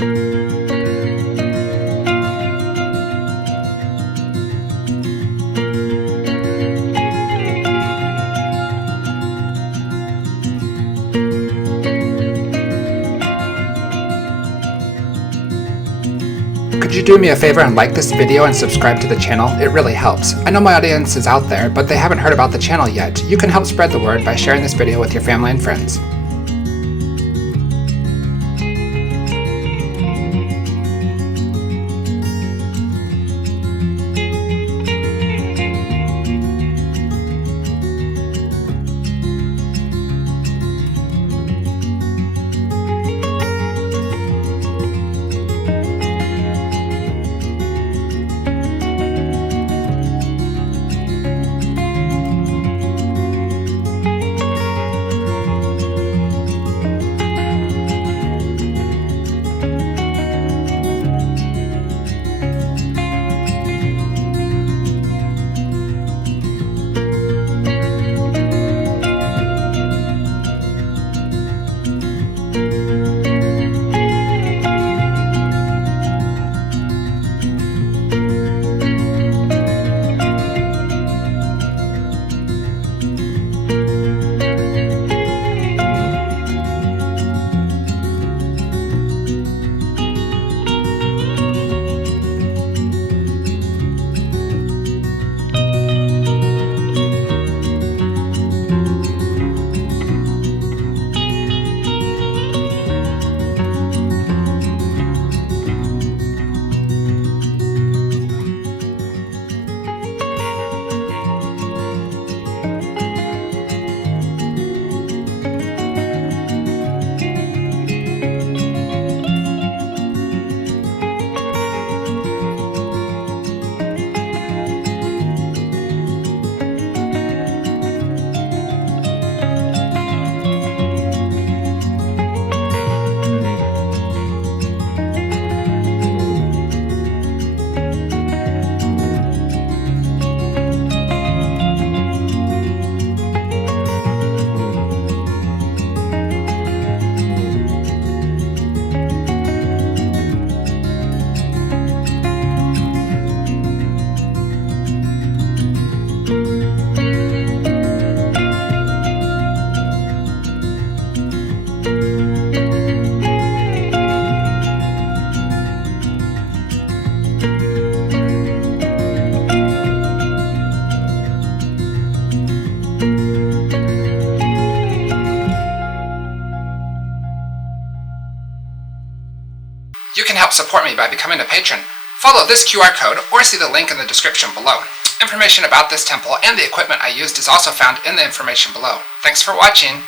Could you do me a favor and like this video and subscribe to the channel? It really helps. I know my audience is out there, but they haven't heard about the channel yet. You can help spread the word by sharing this video with your family and friends. You can help support me by becoming a patron. Follow this QR code or see the link in the description below. Information about this temple and the equipment I used is also found in the information below. Thanks for watching.